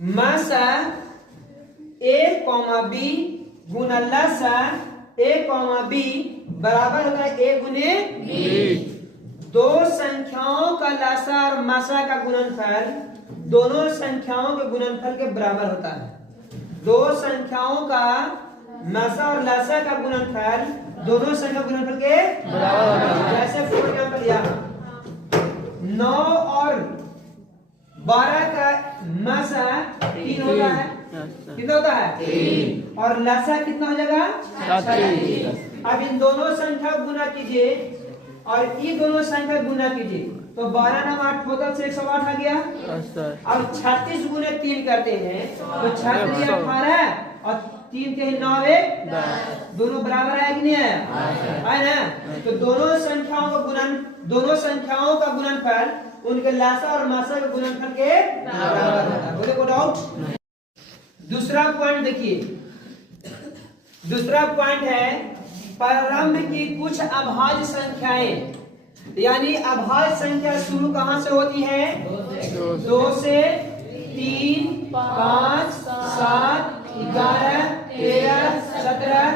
मसा ए comma B गुना लसा ए comma B बराबर होता है ए गुने बी। दो संख्याओं का लसा और मसा का गुणनफल दोनों संख्याओं के गुणनफल के बराबर होता है। दो संख्याओं का मसा और लसा का गुणनफल दोनों संख्या गुणनफल के बराबर होता है। जैसे फॉर एग्जांपल यहाँ 9 और 12 का मसा 3 होता है। कितना होता है 3 और लसा कितना हो जाएगा 7। अब इन दोनों संख्या गुना कीजिए और ये दोनों संख्या गुना कीजिए तो 12 9 8 टोटल से 108 आ गया। अब 36 गुने 3 करते हैं तो 36 18 और 3 के 9 1 दोनों बराबर है कि नहीं है ना। तो दोनों संख्याओं का गुणनफल उनके लसा और मसा के गुणनफल के बराबर होता है। बोले कोई डाउट। दूसरा पॉइंट देखिए, दूसरा पॉइंट है प्रारंभ की कुछ अभाज्य संख्याएं, यानी अभाज्य संख्या शुरू कहां से होती है 2 से 3 5 7 11 13 17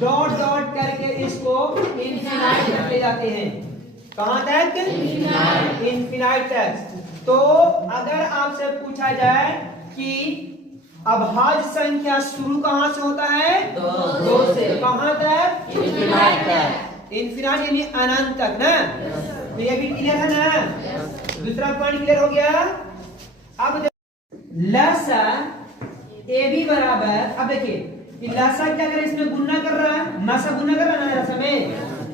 डॉट डॉट करके इसको इनफिनाइट तक ले जाते हैं। कहां तक इनफिनाइट तक। तो अगर आपसे पूछा जाए कि अभाज्य संख्या शुरू कहां से होता है 2 से कहां तक इनफिनाइट तक। इनफिनाइट यानी अनंत तक ना। तो ये भी क्लियर है ना। दूसरा पॉइंट क्लियर हो गया। अब लसा ए बी बराबर, अब देखिए कि लसा क्या करे इसमें गुणा कर रहा है, मसा गुणा कर रहा है ना लसा में,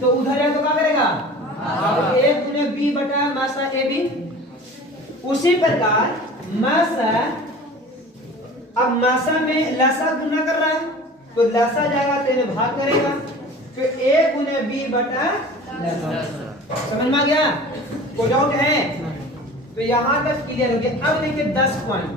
तो उधर है तो क्या करेगा ए गुने बी बटा मसा ए बी। उसी प्रकार मसा, अब मसा में लसा गुना कर रहा है तो लसा जाएगा तो इन्हें भाग करेगा तो ए गुने बी बटा लसा। समझ में आ गया। कोई डाउट है तो यहां तक क्लियर हो गया। अब देखिए 10 पॉइंट।